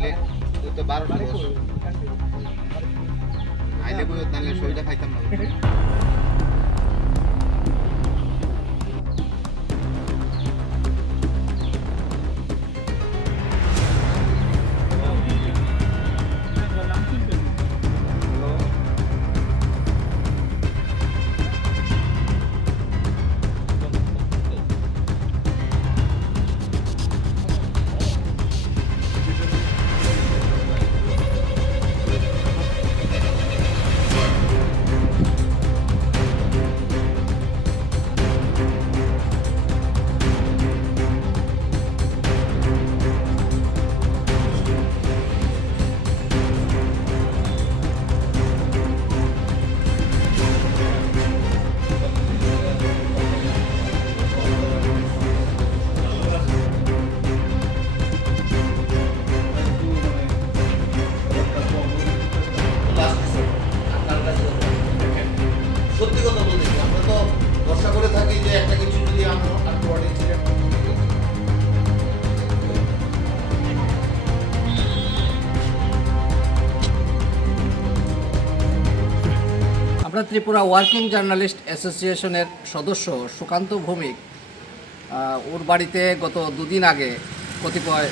Plate ওই তো 12টা আইলে বই তাহলে সইটা খাইতাম না। সত্যি কথা বলতে আমরা তো ভরসা করে থাকি যে একটা কিছু যদি আমরা আমরা ত্রিপুরা ওয়ার্কিং জার্নালিস্ট অ্যাসোসিয়েশনের সদস্য সুকান্ত ভৌমিক ওর বাড়িতে গত দুদিন আগে কতিপয়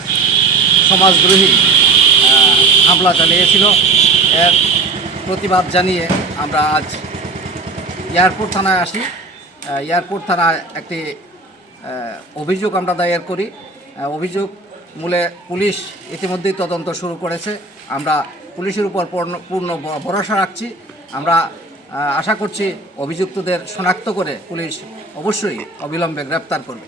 সমাজদ্রোহী হামলা চালিয়েছিল। এর প্রতিবাদ জানিয়ে আমরা আজ এয়ারপোর্ট থানায় আসি। এয়ারপোর্ট থানায় একটি অভিযোগ আমরা দায়ের করি। অভিযোগ মূলে পুলিশ ইতিমধ্যেই তদন্ত শুরু করেছে। আমরা পুলিশের উপর পূর্ণ ভরসা রাখছি। আমরা আশা করছি অভিযুক্তদের শনাক্ত করে পুলিশ অবশ্যই অবিলম্বে গ্রেপ্তার করবে।